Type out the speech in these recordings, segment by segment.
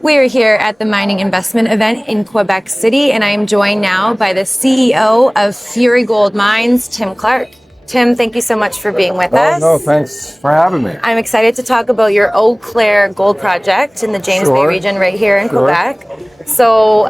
We are here at the mining investment event in Quebec City, and I am joined now by the CEO of Fury Gold Mines, Tim Clark. Tim, thank you so much for being with us. No, thanks for having me. I'm excited to talk about your Eau Claire Gold Project in the James Bay region right here in Quebec. So,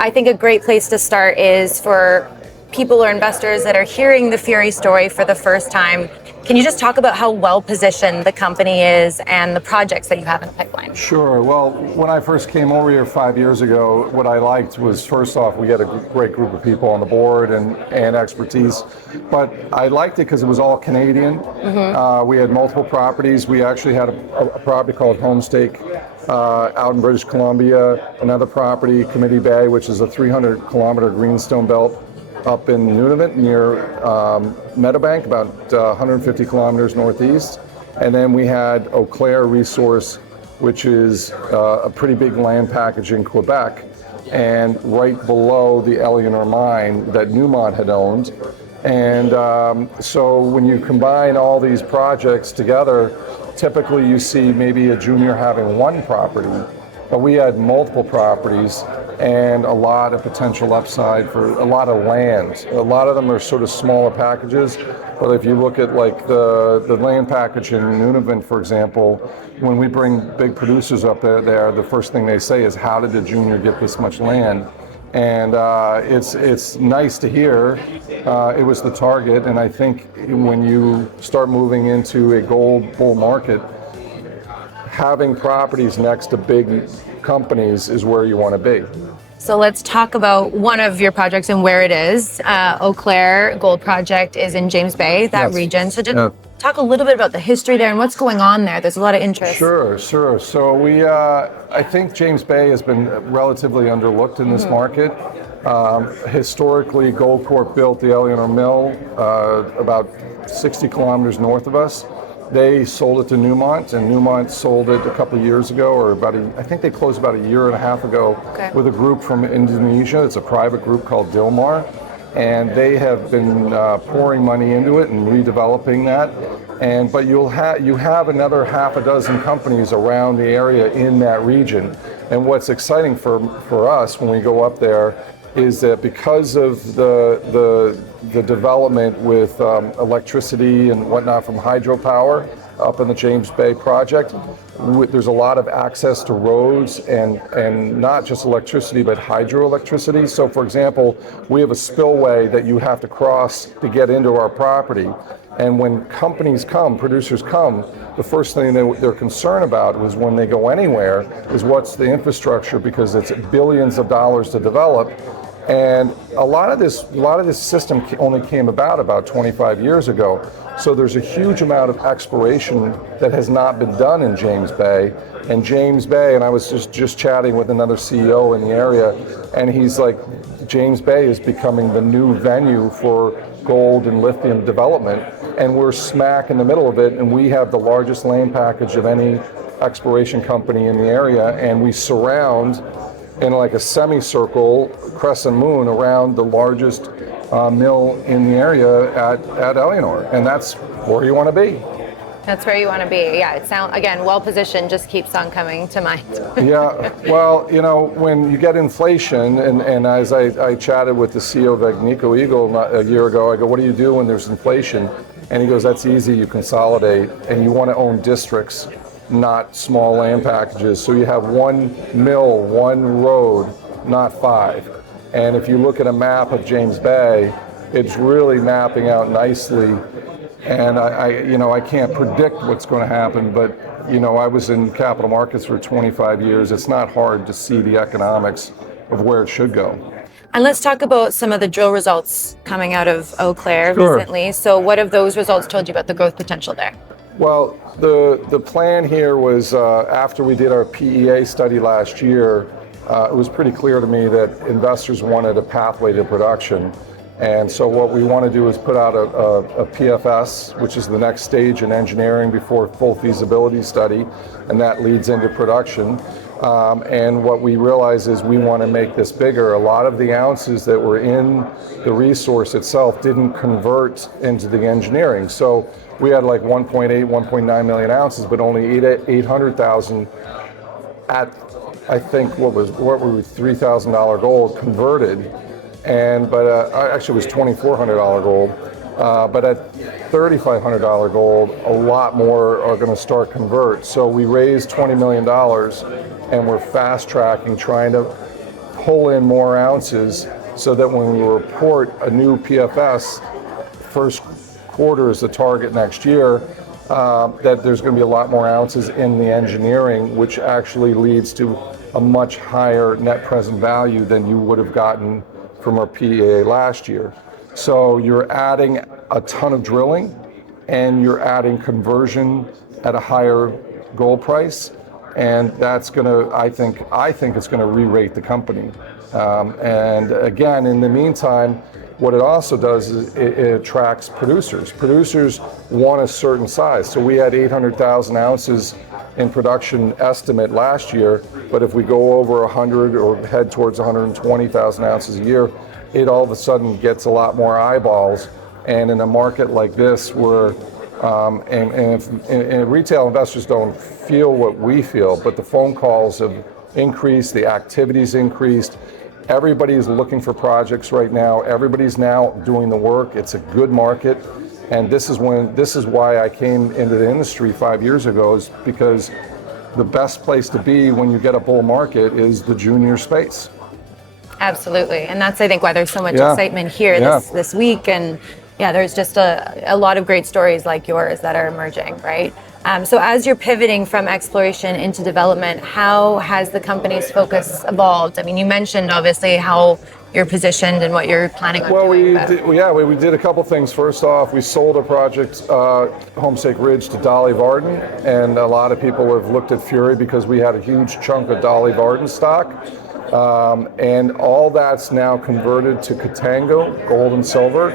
I think a great place to start is for people or investors that are hearing the Fury story for the first time. Can you just talk about how well positioned the company is and the projects that you have in the pipeline? Sure. Well, when I first came over here 5 years ago, what I liked was, first off, we had a great group of people on the board and expertise. But I liked it because it was all Canadian. We had multiple properties. We actually had a property called Homestake out in British Columbia, another property, Committee Bay, which is a 300-kilometer greenstone belt up in Nunavut near Meadowbank, about 150 kilometers northeast. And then we had Eau Claire Resource, which is a pretty big land package in Quebec, and right below the Eleanor mine that Newmont had owned. And so when you combine all these projects together, typically you see maybe a junior having one property, but we had multiple properties and a lot of potential upside for a lot of land. A lot of them are sort of smaller packages, but if you look at like the land package in Nunavut, for example, when we bring big producers up there, the first thing they say is, how did the junior get this much land? And it's nice to hear. It was the target, and I think when you start moving into a gold bull market, having properties next to big companies is where you want to be. So let's talk about one of your projects and where it is. Eau Claire Gold Project is in James Bay, that region. So just talk a little bit about the history there and what's going on there. There's a lot of interest. Sure. So I think James Bay has been relatively underlooked in this market. Historically, Goldcorp built the Eleanor Mill about 60 kilometers north of us. They sold it to Newmont, and Newmont sold it a couple of years ago, or I think they closed about a year and a half ago with a group from Indonesia. It's a private group called Dilmar, and they have been pouring money into it and redeveloping that. But you have another half a dozen companies around the area in that region. And what's exciting for us when we go up there is that because of the development with electricity and whatnot from hydropower up in the James Bay project, there's a lot of access to roads and not just electricity, but hydroelectricity. So for example, we have a spillway that you have to cross to get into our property. And when companies come, producers come, the first thing they're concerned about is when they go anywhere is what's the infrastructure, because it's billions of dollars to develop. And a lot of this system only came about 25 years ago. So there's a huge amount of exploration that has not been done in James Bay. And James Bay, and I was just chatting with another CEO in the area, and he's like, James Bay is becoming the new venue for gold and lithium development, and we're smack in the middle of it, and we have the largest land package of any exploration company in the area, and we surround in like a semicircle crescent moon around the largest mill in the area at Eleanor, and that's where you want to be. That's where you want to be. Yeah, it sounds, again, well positioned, just keeps on coming to mind. Yeah, well, when you get inflation, and as I chatted with the CEO of Agnico Eagle a year ago, I go, what do you do when there's inflation? And he goes, that's easy, you consolidate, and you want to own districts, not small land packages. So you have one mill, one road, not five. And if you look at a map of James Bay, it's really mapping out nicely. And I can't predict what's going to happen, but I was in capital markets for 25 years. It's not hard to see the economics of where it should go. And let's talk about some of the drill results coming out of Eau Claire recently. So what have those results told you about the growth potential there? Well, the plan here was after we did our PEA study last year, it was pretty clear to me that investors wanted a pathway to production. And so what we want to do is put out a PFS, which is the next stage in engineering before full feasibility study, and that leads into production. And what we realize is we want to make this bigger. A lot of the ounces that were in the resource itself didn't convert into the engineering. So we had like 1.8, 1.9 million ounces, but only 800,000 at I think what were $3,000 gold converted, but actually it was $2,400 gold. But at $3,500 gold, a lot more are going to start convert. So we raised $20 million, and we're fast tracking, trying to pull in more ounces so that when we report a new PFS, first quarter is the target next year, that there's going to be a lot more ounces in the engineering, which actually leads to a much higher net present value than you would have gotten from our PEA last year. So you're adding a ton of drilling, and you're adding conversion at a higher gold price, and that's going to, I think it's going to re-rate the company. And again, in the meantime, what it also does is it attracts producers. Producers want a certain size. So we had 800,000 ounces in production estimate last year, but if we go over 100 or head towards 120,000 ounces a year, it all of a sudden gets a lot more eyeballs. And in a market like this, where and retail investors don't feel what we feel, but the phone calls have increased, the activity's increased. Everybody's looking for projects right now. Everybody's now doing the work. It's a good market, and this is why I came into the industry 5 years ago, is because the best place to be when you get a bull market is the junior space. Absolutely, and that's, I think, why there's so much excitement here this week, and there's just a lot of great stories like yours that are emerging, right? So as you're pivoting from exploration into development, how has the company's focus evolved? I mean, you mentioned obviously how you're positioned and what you're planning on doing. We did a couple things. First off, we sold a project, Homestake Ridge, to Dolly Varden, and a lot of people have looked at Fury because we had a huge chunk of Dolly Varden stock. And all that's now converted to Contango, gold and silver,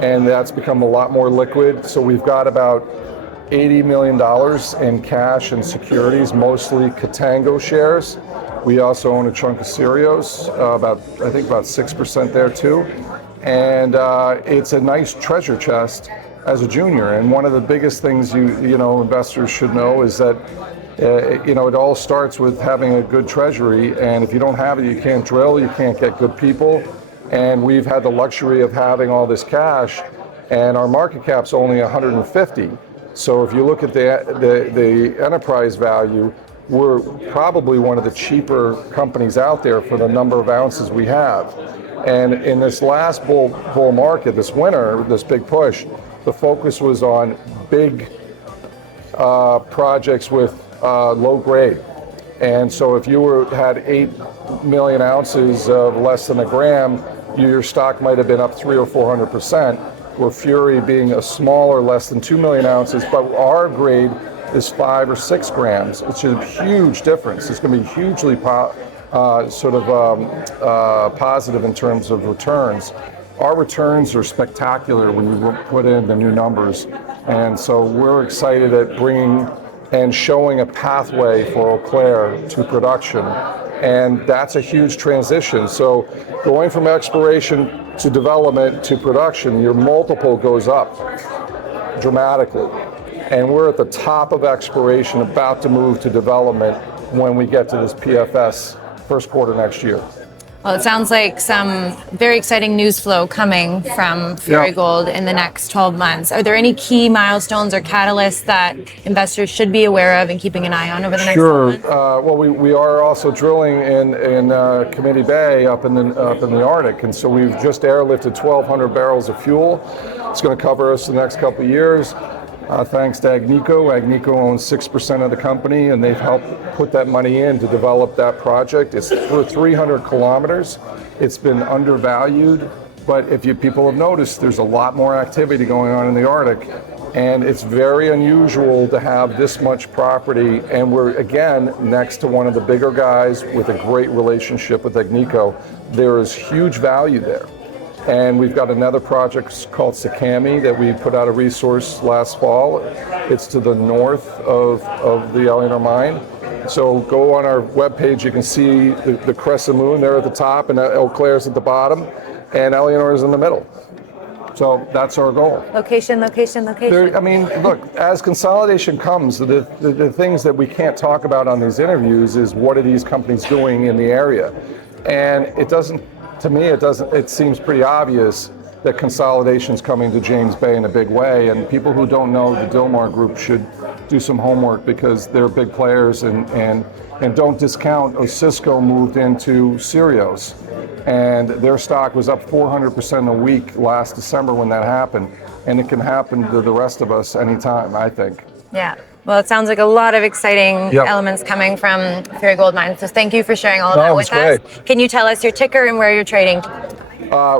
and that's become a lot more liquid. So we've got about $80 million in cash and securities, mostly Contango shares. We also own a chunk of Sirios, about 6% there too. And it's a nice treasure chest as a junior. And one of the biggest things investors should know is that it all starts with having a good treasury, and if you don't have it, you can't drill, you can't get good people. And we've had the luxury of having all this cash, and our market cap's only 150. So if you look at the enterprise value, we're probably one of the cheaper companies out there for the number of ounces we have. And in this last bull market, this winter, this big push, the focus was on big projects with low grade. And so if you had 8 million ounces of less than a gram, your stock might have been up 300 or 400%, where Fury being a smaller, less than 2 million ounces, but our grade is 5 or 6 grams. It's a huge difference. It's going to be hugely positive in terms of returns. Our returns are spectacular when you put in the new numbers. And so we're excited at bringing and showing a pathway for Eau Claire to production. And that's a huge transition. So going from exploration to development to production, your multiple goes up dramatically. And we're at the top of exploration, about to move to development when we get to this PFS first quarter next year. Well, it sounds like some very exciting news flow coming from Fury Gold in the next 12 months. Are there any key milestones or catalysts that investors should be aware of and keeping an eye on over the next 12 months? Well, we are also drilling in Kitikmeot Bay up in the Arctic, and so we've just airlifted 1,200 barrels of fuel. It's going to cover us the next couple of years. Thanks to Agnico. Agnico owns 6% of the company, and they've helped put that money in to develop that project. It's for 300 kilometers. It's been undervalued, but if people have noticed, there's a lot more activity going on in the Arctic, and it's very unusual to have this much property, and we're, again, next to one of the bigger guys with a great relationship with Agnico. There is huge value there. And we've got another project called Sakami that we put out a resource last fall. It's to the north of the Éléonore mine. So go on our webpage, you can see the crescent moon there at the top, and Eau Claire's at the bottom, and Éléonore's in the middle. So that's our goal. Location, location, location. I mean, look, as consolidation comes, the things that we can't talk about on these interviews is what are these companies doing in the area? And it doesn't, to me, it seems pretty obvious that consolidation is coming to James Bay in a big way, and people who don't know the Dilmar Group should do some homework because they're big players, and don't discount Osisko moved into Sirios, and their stock was up 400% a week last December when that happened, and it can happen to the rest of us anytime, I think. Yeah. Well, it sounds like a lot of exciting elements coming from Fury Gold Mines. So thank you for sharing all of that with us. Can you tell us your ticker and where you're trading?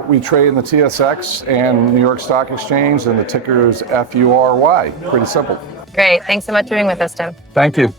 We trade in the TSX and New York Stock Exchange, and the ticker is FURY. Pretty simple. Great. Thanks so much for being with us, Tim. Thank you.